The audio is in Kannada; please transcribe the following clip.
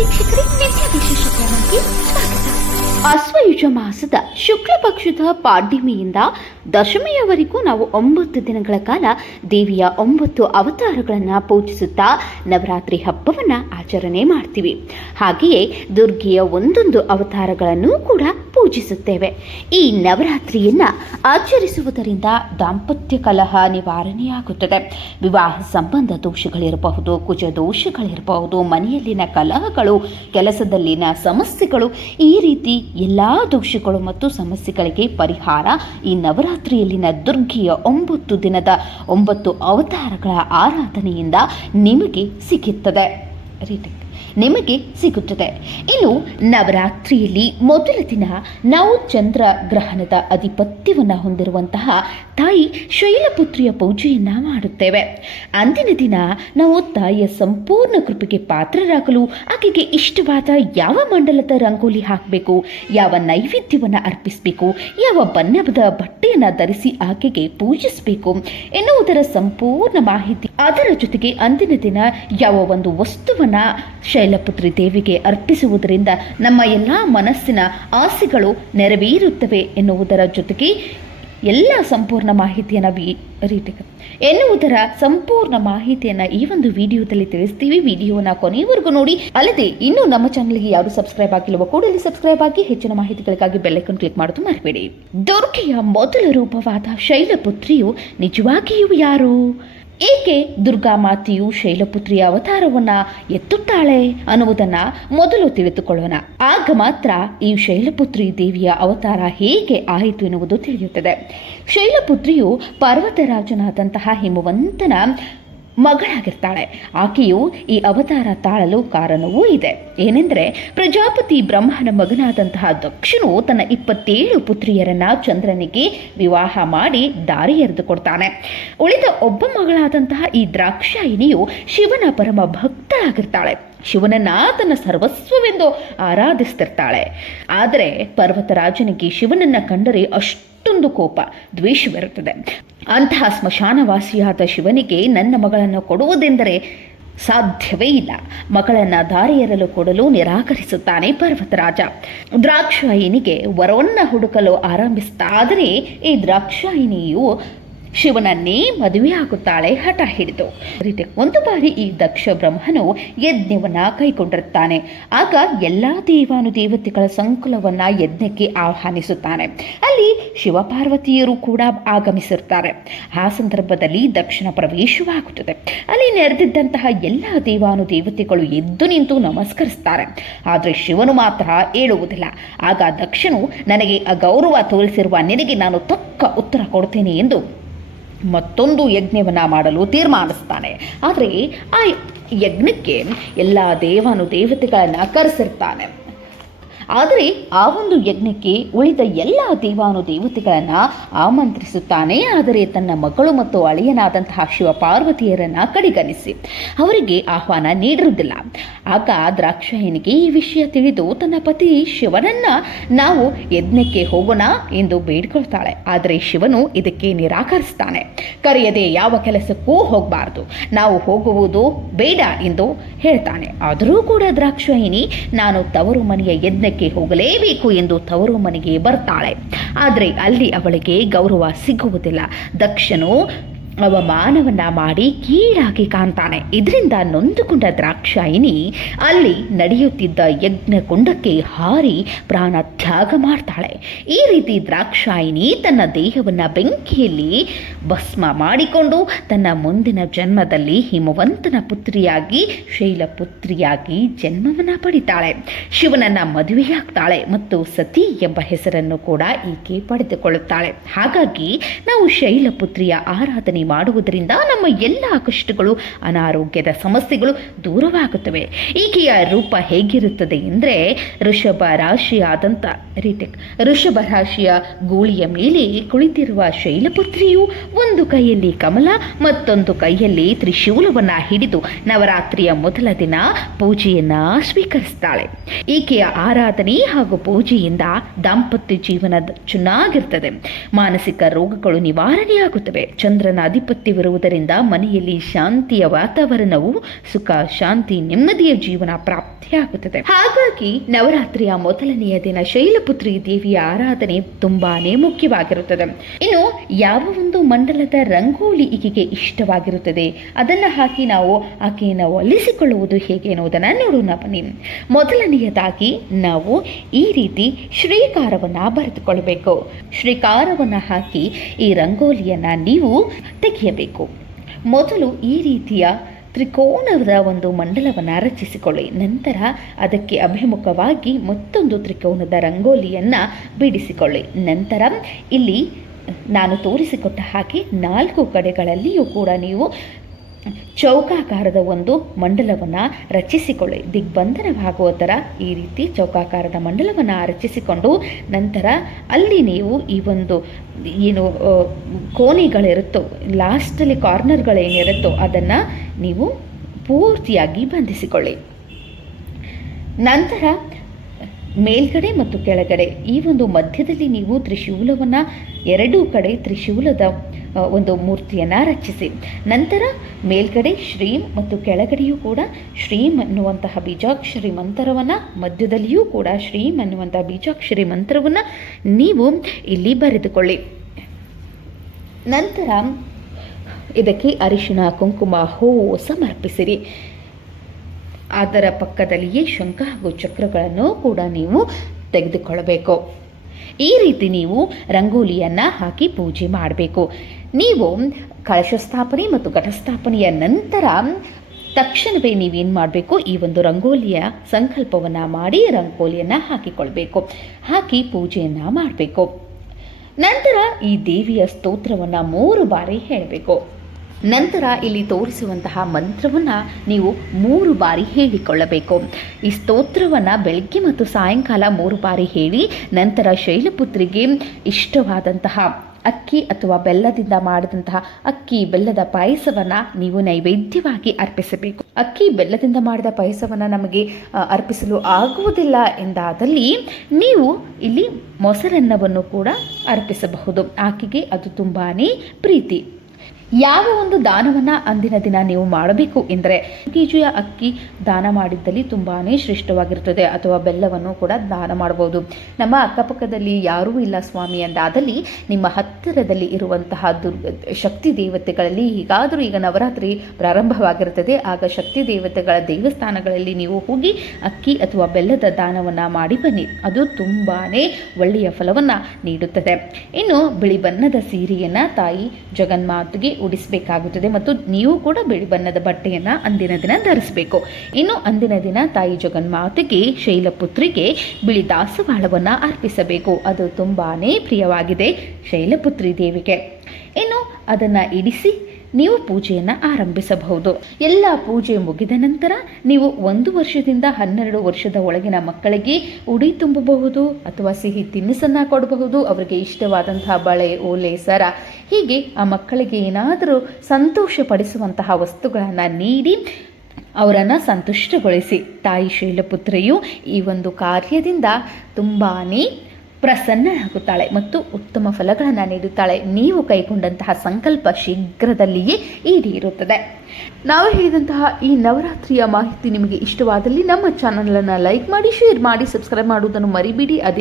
ವೀಕ್ಷಕರೇ, ನಿತ್ಯ ವಿಶೇಷ ಕ್ರಮಕ್ಕೆ ಸ್ವಾಗತ. ಆಶ್ವಯುಜ ಮಾಸದ ಶುಕ್ಲ ಪಕ್ಷದ ಪಾಡ್ಯಮಿಯಿಂದ ದಶಮಿಯವರೆಗೂ ನಾವು 9 ದಿನಗಳ ಕಾಲ ದೇವಿಯ 9 ಅವತಾರಗಳನ್ನು ಪೂಜಿಸುತ್ತಾ ನವರಾತ್ರಿ ಹಬ್ಬವನ್ನು ಆಚರಣೆ ಮಾಡ್ತೀವಿ. ಹಾಗೆಯೇ ದುರ್ಗೆಯ ಒಂದೊಂದು ಅವತಾರಗಳನ್ನು ಕೂಡ ಪೂಜಿಸುತ್ತೇವೆ. ಈ ನವರಾತ್ರಿಯನ್ನು ಆಚರಿಸುವುದರಿಂದ ದಾಂಪತ್ಯ ಕಲಹ ನಿವಾರಣೆಯಾಗುತ್ತದೆ. ವಿವಾಹ ಸಂಬಂಧ ದೋಷಗಳಿರಬಹುದು, ಕುಜ ದೋಷಗಳಿರಬಹುದು, ಮನೆಯಲ್ಲಿನ ಕಲಹಗಳು, ಕೆಲಸದಲ್ಲಿನ ಸಮಸ್ಯೆಗಳು, ಈ ರೀತಿ ಎಲ್ಲ ದೋಷಗಳು ಮತ್ತು ಸಮಸ್ಯೆಗಳಿಗೆ ಪರಿಹಾರ ಈ ನವರಾತ್ರಿಯಲ್ಲಿನ ದುರ್ಗೆಯ 9 ದಿನದ 9 ಅವತಾರಗಳ ಆರಾಧನೆಯಿಂದ ನಿಮಗೆ ಸಿಗುತ್ತದೆ. ಇನ್ನು ನವರಾತ್ರಿಯಲ್ಲಿ ಮೊದಲ ದಿನ ನಾವು ಚಂದ್ರ ಗ್ರಹಣದ ಅಧಿಪತ್ಯವನ್ನು ಹೊಂದಿರುವಂತಹ ತಾಯಿ ಶೈಲಪುತ್ರಿಯ ಪೂಜೆಯನ್ನು ಮಾಡುತ್ತೇವೆ. ಅಂದಿನ ದಿನ ನಾವು ತಾಯಿಯ ಸಂಪೂರ್ಣ ಕೃಪೆಗೆ ಪಾತ್ರರಾಗಲು ಆಕೆಗೆ ಇಷ್ಟವಾದ ಯಾವ ಮಂಡಲದ ರಂಗೋಲಿ ಹಾಕಬೇಕು, ಯಾವ ನೈವೇದ್ಯವನ್ನು ಅರ್ಪಿಸಬೇಕು, ಯಾವ ಬಣ್ಣದ ಬಟ್ಟೆಯನ್ನು ಧರಿಸಿ ಆಕೆಗೆ ಪೂಜಿಸಬೇಕು ಎನ್ನುವುದರ ಸಂಪೂರ್ಣ ಮಾಹಿತಿ, ಅದರ ಜೊತೆಗೆ ಅಂದಿನ ದಿನ ಯಾವ ಒಂದು ವಸ್ತುವನ್ನು ಶೈಲಪುತ್ರಿ ದೇವಿಗೆ ಅರ್ಪಿಸುವುದರಿಂದ ನಮ್ಮ ಎಲ್ಲ ಮನಸ್ಸಿನ ಆಸೆಗಳು ನೆರವೇರುತ್ತವೆ ಎನ್ನುವುದರ ಜೊತೆಗೆ ಎಲ್ಲ ಸಂಪೂರ್ಣ ಮಾಹಿತಿಯನ್ನು ಈ ಒಂದು ವಿಡಿಯೋದಲ್ಲಿ ತಿಳಿಸ್ತೀವಿ. ವಿಡಿಯೋನ ಕೊನೆಯವರೆಗೂ ನೋಡಿ. ಅಲ್ಲದೆ ಇನ್ನೂ ನಮ್ಮ ಚಾನಲ್ಗೆ ಯಾರು ಸಬ್ಸ್ಕ್ರೈಬ್ ಆಗಿಲ್ಲವೋ ಕೂಡಲೇ ಸಬ್ಸ್ಕ್ರೈಬ್ ಆಗಿ ಹೆಚ್ಚಿನ ಮಾಹಿತಿಗಳಿಗಾಗಿ ಬೆಲ್ ಐಕಾನ್ ಕ್ಲಿಕ್ ಮಾಡೋದು ಮರೆಯಬೇಡಿ. ದುರ್ಗೆಯ ಮೊದಲ ರೂಪವಾದ ಶೈಲಪುತ್ರಿಯು ನಿಜವಾಗಿಯೂ ಯಾರು? ಏಕೆ ದುರ್ಗಾ ಮಾತೆಯು ಶೈಲಪುತ್ರಿಯ ಅವತಾರವನ್ನು ಎತ್ತುತ್ತಾಳೆ ಅನ್ನುವುದನ್ನು ಮೊದಲು ತಿಳಿದುಕೊಳ್ಳೋಣ. ಆಗ ಮಾತ್ರ ಈ ಶೈಲಪುತ್ರಿ ದೇವಿಯ ಅವತಾರ ಹೇಗೆ ಆಯಿತು ಎನ್ನುವುದು ತಿಳಿಯುತ್ತದೆ. ಶೈಲಪುತ್ರಿಯು ಪರ್ವತರಾಜನಾದಂತಹ ಹಿಮವಂತನ ಮಗಳಾಗಿರ್ತಾಳೆ. ಆಕೆಯು ಈ ಅವತಾರ ತಾಳಲು ಕಾರಣವೂ ಇದೆ. ಏನೆಂದರೆ, ಪ್ರಜಾಪತಿ ಬ್ರಹ್ಮನ ಮಗನಾದಂತಹ ದಕ್ಷನು ತನ್ನ 27 ಪುತ್ರಿಯರನ್ನ ಚಂದ್ರನಿಗೆ ವಿವಾಹ ಮಾಡಿ ದಾರಿ ಎರೆದುಕೊಡ್ತಾನೆ. ಉಳಿದ ಒಬ್ಬ ಮಗಳಾದಂತಹ ಈ ದ್ರಾಕ್ಷಾಯಿಣಿಯು ಶಿವನ ಪರಮ ಭಕ್ತಳಾಗಿರ್ತಾಳೆ. ಶಿವನನ್ನ ತನ್ನ ಸರ್ವಸ್ವವೆಂದು ಆರಾಧಿಸ್ತಿರ್ತಾಳೆ. ಆದರೆ ಪರ್ವತರಾಜನಿಗೆ ಶಿವನನ್ನ ಕಂಡರೆ ಅಷ್ಟೊಂದು ಕೋಪ, ದ್ವೇಷವಿರುತ್ತದೆ. ಅಂತಹ ಸ್ಮಶಾನವಾಸಿಯಾದ ಶಿವನಿಗೆ ನನ್ನ ಮಗಳನ್ನು ಕೊಡುವುದೆಂದರೆ ಸಾಧ್ಯವೇ ಇಲ್ಲ. ಮಗಳನ್ನು ದಾರಿಯೆರಲು ಕೊಡಲು ನಿರಾಕರಿಸುತ್ತಾನೆ ಪರ್ವತರಾಜ. ದ್ರಾಕ್ಷಾಯಿನಿಗೆ ವರವನ್ನು ಹುಡುಕಲು ಆರಂಭಿಸ್ತಾ. ಆದರೆ ಈ ದ್ರಾಕ್ಷಾಯಿನಿಯು ಶಿವನನ್ನೇ ಮದುವೆಯಾಗುತ್ತಾಳೆ ಹಠ ಹಿಡಿದು. ಒಂದು ಬಾರಿ ಈ ದಕ್ಷ ಬ್ರಹ್ಮನು ಯಜ್ಞವನ್ನ ಕೈಗೊಂಡಿರುತ್ತಾನೆ. ಆಗ ಎಲ್ಲ ದೇವಾನುದೇವತೆಗಳ ಸಂಕುಲವನ್ನ ಯಜ್ಞಕ್ಕೆ ಆಹ್ವಾನಿಸುತ್ತಾನೆ. ಅಲ್ಲಿ ಶಿವಪಾರ್ವತಿಯರು ಕೂಡ ಆಗಮಿಸಿರುತ್ತಾರೆ. ಆ ಸಂದರ್ಭದಲ್ಲಿ ದಕ್ಷನ ಪ್ರವೇಶವಾಗುತ್ತದೆ. ಅಲ್ಲಿ ನೆರೆದಿದ್ದಂತಹ ಎಲ್ಲ ದೇವಾನುದೇವತೆಗಳು ಎದ್ದು ನಿಂತು ನಮಸ್ಕರಿಸ್ತಾರೆ. ಆದರೆ ಶಿವನು ಮಾತ್ರ ಏಳುವುದಿಲ್ಲ. ಆಗ ದಕ್ಷನು, ನನಗೆ ಅಗೌರವ ತೋರಿಸಿರುವ ನಿನಗೆ ನಾನು ತಕ್ಕ ಉತ್ತರ ಕೊಡ್ತೇನೆ ಎಂದು ಮತ್ತೊಂದು ಯಜ್ಞವನ್ನು ಮಾಡಲು ತೀರ್ಮಾನಿಸ್ತಾನೆ. ಆದರೆ ಆ ಯಜ್ಞಕ್ಕೆ ಎಲ್ಲ ದೇವಾನುದೇವತೆಗಳನ್ನು ಕರೆಸಿರ್ತಾನೆ. ಆದರೆ ಆ ಒಂದು ಯಜ್ಞಕ್ಕೆ ಉಳಿದ ಎಲ್ಲ ದೇವಾನುದೇವತೆಗಳನ್ನು ಆಮಂತ್ರಿಸುತ್ತಾನೆ. ಆದರೆ ತನ್ನ ಮಗಳು ಮತ್ತು ಅಳಿಯನಾದಂತಹ ಶಿವಪಾರ್ವತಿಯರನ್ನು ಕಡೆಗಣಿಸಿ ಅವರಿಗೆ ಆಹ್ವಾನ ನೀಡಿರುವುದಿಲ್ಲ. ಆಗ ದ್ರಾಕ್ಷಾಯಿನಿಗೆ ಈ ವಿಷಯ ತಿಳಿದು ತನ್ನ ಪತಿ ಶಿವನನ್ನ ನಾವು ಯಜ್ಞಕ್ಕೆ ಹೋಗೋಣ ಎಂದು ಬೇಡಿಕೊಳ್ತಾಳೆ. ಆದರೆ ಶಿವನು ಇದಕ್ಕೆ ನಿರಾಕರಿಸ್ತಾನೆ. ಕರೆಯದೆ ಯಾವ ಕೆಲಸಕ್ಕೂ ಹೋಗಬಾರದು, ನಾವು ಹೋಗುವುದು ಬೇಡ ಎಂದು ಹೇಳ್ತಾನೆ. ಆದರೂ ಕೂಡ ದ್ರಾಕ್ಷಾಯಿನಿ ನಾನು ತವರು ಮನೆಯ ಯಜ್ಞಕ್ಕೆ ಹೋಗಲೇಬೇಕು ಎಂದು ತವರು ಮನೆಗೆ ಬರ್ತಾಳೆ. ಆದರೆ ಅಲ್ಲಿ ಅವಳಿಗೆ ಗೌರವ ಸಿಗುವುದಿಲ್ಲ. ದಕ್ಷನು ಅವಮಾನವನ್ನ ಮಾಡಿ ಕೀಳಾಗಿ ಕಾಣ್ತಾನೆ. ಇದರಿಂದ ನೊಂದುಕೊಂಡ ದ್ರಾಕ್ಷಾಯಿನಿ ಅಲ್ಲಿ ನಡೆಯುತ್ತಿದ್ದ ಯಜ್ಞಕುಂಡಕ್ಕೆ ಹಾರಿ ಪ್ರಾಣ ತ್ಯಾಗ ಮಾಡ್ತಾಳೆ. ಈ ರೀತಿ ದ್ರಾಕ್ಷಾಯಿನಿ ತನ್ನ ದೇಹವನ್ನು ಬೆಂಕಿಯಲ್ಲಿ ಭಸ್ಮ ಮಾಡಿಕೊಂಡು ತನ್ನ ಮುಂದಿನ ಜನ್ಮದಲ್ಲಿ ಹಿಮವಂತನ ಪುತ್ರಿಯಾಗಿ ಶೈಲಪುತ್ರಿಯಾಗಿ ಜನ್ಮವನ್ನು ಪಡಿತಾಳೆ. ಶಿವನನ್ನ ಮದುವೆಯಾಗ್ತಾಳೆ ಮತ್ತು ಸತಿ ಎಂಬ ಹೆಸರನ್ನು ಕೂಡ ಈಕೆ ಪಡೆದುಕೊಳ್ಳುತ್ತಾಳೆ. ಹಾಗಾಗಿ ನಾವು ಶೈಲಪುತ್ರಿಯ ಆರಾಧನೆ ಮಾಡುವುದರಿಂದ ನಮ್ಮ ಎಲ್ಲ ಕಷ್ಟಗಳು, ಅನಾರೋಗ್ಯದ ಸಮಸ್ಯೆಗಳು ದೂರವಾಗುತ್ತವೆ. ಈಕೆಯ ರೂಪ ಹೇಗಿರುತ್ತದೆ ಎಂದರೆ, ಋಷಭ ರಾಶಿಯ ಗೂಳಿಯ ಮೇಲೆ ಕುಳಿತಿರುವ ಶೈಲಪುತ್ರಿಯು ಒಂದು ಕೈಯಲ್ಲಿ ಕಮಲ ಮತ್ತೊಂದು ಕೈಯಲ್ಲಿ ತ್ರಿಶೂಲವನ್ನ ಹಿಡಿದು ನವರಾತ್ರಿಯ ಮೊದಲ ದಿನ ಪೂಜೆಯನ್ನ ಸ್ವೀಕರಿಸ್ತಾಳೆ. ಈಕೆಯ ಆರಾಧನೆ ಹಾಗೂ ಪೂಜೆಯಿಂದ ದಾಂಪತ್ಯ ಜೀವನ ಚೆನ್ನಾಗಿರ್ತದೆ. ಮಾನಸಿಕ ರೋಗಗಳು ನಿವಾರಣೆಯಾಗುತ್ತವೆ. ಚಂದ್ರನ ಆಧಿಪತ್ಯವಿರುವುದರಿಂದ ಮನೆಯಲ್ಲಿ ಶಾಂತಿಯ ವಾತಾವರಣವು ಸುಖ ಶಾಂತಿ ನೆಮ್ಮದಿಯ ಜೀವನ ಪ್ರಾಪ್ತಿಯಾಗುತ್ತದೆ. ಹಾಗಾಗಿ ನವರಾತ್ರಿಯ ಮೊದಲನೆಯ ದಿನ ಶೈಲಪುತ್ರಿ ದೇವಿಯ ಆರಾಧನೆ ತುಂಬಾನೇ ಮುಖ್ಯವಾಗಿರುತ್ತದೆ. ಇನ್ನು ಯಾವ ಒಂದು ಮಂಡಲದ ರಂಗೋಲಿ ಈಕೆಗೆ ಇಷ್ಟವಾಗಿರುತ್ತದೆ ಅದನ್ನು ಹಾಕಿ ನಾವು ಆಕೆಯನ್ನು ಒಲಿಸಿಕೊಳ್ಳುವುದು ಹೇಗೆ ಎನ್ನುವುದನ್ನು ನೋಡೋಣ ಬನ್ನಿ. ಮೊದಲನೆಯದಾಗಿ ನಾವು ಈ ರೀತಿ ಶ್ರೀಕಾರವನ್ನು ಬರೆದುಕೊಳ್ಳಬೇಕು. ಶ್ರೀಕಾರವನ್ನು ಹಾಕಿ ಈ ರಂಗೋಲಿಯನ್ನು ನೀವು ತೆಗೆಯಬೇಕು. ಮೊದಲು ಈ ರೀತಿಯ ತ್ರಿಕೋನದ ಒಂದು ಮಂಡಲವನ್ನು ರಚಿಸಿಕೊಳ್ಳಿ. ನಂತರ ಅದಕ್ಕೆ ಅಭಿಮುಖವಾಗಿ ಮತ್ತೊಂದು ತ್ರಿಕೋನದ ರಂಗೋಲಿಯನ್ನು ಬಿಡಿಸಿಕೊಳ್ಳಿ. ನಂತರ ಇಲ್ಲಿ ನಾನು ತೋರಿಸಿಕೊಟ್ಟ ಹಾಗೆ 4 ಕಡೆಗಳಲ್ಲಿಯೂ ಕೂಡ ನೀವು ಚೌಕಾಕಾರದ ಒಂದು ಮಂಡಲವನ್ನು ರಚಿಸಿಕೊಳ್ಳಿ. ದಿಗ್ಬಂಧನವಾಗುವ ಥರ ಈ ರೀತಿ ಚೌಕಾಕಾರದ ಮಂಡಲವನ್ನು ರಚಿಸಿಕೊಂಡು ನಂತರ ಅಲ್ಲಿ ನೀವು ಈ ಒಂದು ಏನು ಕೋಣೆಗಳಿರುತ್ತೋ ಲಾಸ್ಟಲ್ಲಿ ಕಾರ್ನರ್ಗಳೇನಿರುತ್ತೋ ಅದನ್ನು ನೀವು ಪೂರ್ತಿಯಾಗಿ ಬಂಧಿಸಿಕೊಳ್ಳಿ. ನಂತರ ಮೇಲ್ಗಡೆ ಮತ್ತು ಕೆಳಗಡೆ ಈ ಒಂದು ಮಧ್ಯದಲ್ಲಿ ನೀವು ತ್ರಿಶೂಲವನ್ನು 2 ಕಡೆ ತ್ರಿಶೂಲದ ಒಂದು ಮೂರ್ತಿಯನ್ನು ರಚಿಸಿ. ನಂತರ ಮೇಲ್ಗಡೆ ಶ್ರೀಂ ಮತ್ತು ಕೆಳಗಡೆಯೂ ಕೂಡ ಶ್ರೀಂ ಅನ್ನುವಂತಹ ಬೀಜಾಕ್ಷರಿ ಮಂತ್ರವನ್ನು, ಮಧ್ಯದಲ್ಲಿಯೂ ಕೂಡ ಶ್ರೀಂ ಅನ್ನುವಂತಹ ಬೀಜಾಕ್ಷರಿ ಮಂತ್ರವನ್ನು ನೀವು ಇಲ್ಲಿ ಬರೆದುಕೊಳ್ಳಿ. ನಂತರ ಇದಕ್ಕೆ ಅರಿಶಿಣ ಕುಂಕುಮ ಹೂವು ಸಮರ್ಪಿಸಿರಿ. ಅದರ ಪಕ್ಕದಲ್ಲಿಯೇ ಶಂಖ ಹಾಗೂ ಚಕ್ರಗಳನ್ನು ಕೂಡ ನೀವು ತೆಗೆದುಕೊಳ್ಳಬೇಕು. ಈ ರೀತಿ ನೀವು ರಂಗೋಲಿಯನ್ನು ಹಾಕಿ ಪೂಜೆ ಮಾಡಬೇಕು. ನೀವು ಕಳಶ ಸ್ಥಾಪನೆ ಮತ್ತು ಘಟಸ್ಥಾಪನೆಯ ನಂತರ ತಕ್ಷಣವೇ ನೀವೇನು ಮಾಡಬೇಕು, ಈ ಒಂದು ರಂಗೋಲಿಯ ಸಂಕಲ್ಪವನ್ನು ಮಾಡಿ ರಂಗೋಲಿಯನ್ನು ಹಾಕಿಕೊಳ್ಬೇಕು. ಹಾಕಿ ಪೂಜೆಯನ್ನು ಮಾಡಬೇಕು. ನಂತರ ಈ ದೇವಿಯ ಸ್ತೋತ್ರವನ್ನು 3 ಬಾರಿ ಹೇಳಬೇಕು. ನಂತರ ಇಲ್ಲಿ ತೋರಿಸುವಂತಹ ಮಂತ್ರವನ್ನು ನೀವು 3 ಬಾರಿ ಹೇಳಿಕೊಳ್ಳಬೇಕು. ಈ ಸ್ತೋತ್ರವನ್ನು ಬೆಳಗ್ಗೆ ಮತ್ತು ಸಾಯಂಕಾಲ 3 ಬಾರಿ ಹೇಳಿ ನಂತರ ಶೈಲಪುತ್ರಿಗೆ ಇಷ್ಟವಾದಂತಹ ಅಕ್ಕಿ ಅಥವಾ ಬೆಲ್ಲದಿಂದ ಮಾಡಿದಂತಹ ಅಕ್ಕಿ ಬೆಲ್ಲದ ಪಾಯಸವನ್ನು ನೀವು ನೈವೇದ್ಯವಾಗಿ ಅರ್ಪಿಸಬೇಕು. ಅಕ್ಕಿ ಬೆಲ್ಲದಿಂದ ಮಾಡಿದ ಪಾಯಸವನ್ನು ನಮಗೆ ಅರ್ಪಿಸಲು ಆಗುವುದಿಲ್ಲ ಎಂದಾದಲ್ಲಿ ನೀವು ಇಲ್ಲಿ ಮೊಸರನ್ನವನ್ನು ಕೂಡ ಅರ್ಪಿಸಬಹುದು. ಆಕೆಗೆ ಅದು ತುಂಬಾ ಪ್ರೀತಿ. ಯಾವ ಒಂದು ದಾನವನ್ನು ಅಂದಿನ ದಿನ ನೀವು ಮಾಡಬೇಕು ಎಂದರೆ ಕೆಜಿಯ ಅಕ್ಕಿ ದಾನ ಮಾಡಿದ್ದಲ್ಲಿ ತುಂಬಾ ಶ್ರೇಷ್ಠವಾಗಿರುತ್ತದೆ. ಅಥವಾ ಬೆಲ್ಲವನ್ನು ಕೂಡ ದಾನ ಮಾಡಬಹುದು. ನಮ್ಮ ಅಕ್ಕಪಕ್ಕದಲ್ಲಿ ಯಾರೂ ಇಲ್ಲ ಸ್ವಾಮಿ ಎಂದಾದಲ್ಲಿ ನಿಮ್ಮ ಹತ್ತಿರದಲ್ಲಿ ಇರುವಂತಹ ಶಕ್ತಿ ದೇವತೆಗಳಲ್ಲಿ ಹೀಗಾದರೂ ಈಗ ನವರಾತ್ರಿ ಪ್ರಾರಂಭವಾಗಿರುತ್ತದೆ, ಆಗ ಶಕ್ತಿ ದೇವತೆಗಳ ದೇವಸ್ಥಾನಗಳಲ್ಲಿ ನೀವು ಹೋಗಿ ಅಕ್ಕಿ ಅಥವಾ ಬೆಲ್ಲದ ದಾನವನ್ನು ಮಾಡಿ ಬನ್ನಿ. ಅದು ತುಂಬಾ ಒಳ್ಳೆಯ ಫಲವನ್ನು ನೀಡುತ್ತದೆ. ಇನ್ನು ಬಿಳಿ ಬಣ್ಣದ ಸೀರೆಯನ್ನು ತಾಯಿ ಜಗನ್ಮಾತೆಗೆ ಉಡಿಸಬೇಕಾಗುತ್ತದೆ ಮತ್ತು ನೀವು ಕೂಡ ಬಿಳಿ ಬಣ್ಣದ ಬಟ್ಟೆಯನ್ನು ಅಂದಿನ ದಿನ ಧರಿಸಬೇಕು. ಇನ್ನು ಅಂದಿನ ದಿನ ತಾಯಿ ಜಗನ್ಮಾತೆಗೆ ಶೈಲಪುತ್ರಿಗೆ ಬಿಳಿ ದಾಸವಾಳವನ್ನು ಅರ್ಪಿಸಬೇಕು. ಅದು ತುಂಬಾನೇ ಪ್ರಿಯವಾಗಿದೆ ಶೈಲಪುತ್ರಿ ದೇವಿಗೆ. ಇನ್ನು ಅದನ್ನು ಇಡಿಸಿ ನೀವು ಪೂಜೆಯನ್ನು ಆರಂಭಿಸಬಹುದು. ಎಲ್ಲ ಪೂಜೆ ಮುಗಿದ ನಂತರ ನೀವು 1 ವರ್ಷದಿಂದ 12 ವರ್ಷದ ಒಳಗಿನ ಮಕ್ಕಳಿಗೆ ಉಡಿ ತುಂಬಬಹುದು ಅಥವಾ ಸಿಹಿ ತಿನಿಸನ್ನು ಕೊಡಬಹುದು. ಅವರಿಗೆ ಇಷ್ಟವಾದಂತಹ ಬಳೆ, ಓಲೆ, ಸರ ಹೀಗೆ ಆ ಮಕ್ಕಳಿಗೆ ಏನಾದರೂ ಸಂತೋಷಪಡಿಸುವಂತಹ ವಸ್ತುಗಳನ್ನು ನೀಡಿ ಅವರನ್ನು ಸಂತುಷ್ಟಗೊಳಿಸಿ. ತಾಯಿ ಶೈಲಪುತ್ರಿಯು ಈ ಒಂದು ಕಾರ್ಯದಿಂದ ತುಂಬಾ ಪ್ರಸನ್ನಳಾಗುತ್ತಾಳೆ ಮತ್ತು ಉತ್ತಮ ಫಲಗಳನ್ನು ನೀಡುತ್ತಾಳೆ. ನೀವು ಕೈಗೊಂಡಂತಹ ಸಂಕಲ್ಪ ಶೀಘ್ರದಲ್ಲಿಯೇ ಈಡೇರುತ್ತದೆ. ನಾವು ಹೇಳಿದಂತಹ ಈ ನವರಾತ್ರಿಯ ಮಾಹಿತಿ ನಿಮಗೆ ಇಷ್ಟವಾದಲ್ಲಿ ನಮ್ಮ ಚಾನಲನ್ನು ಲೈಕ್ ಮಾಡಿ, ಶೇರ್ ಮಾಡಿ, ಸಬ್ಸ್ಕ್ರೈಬ್ ಮಾಡುವುದನ್ನು ಮರಿಬೇಡಿ. ಅದೇ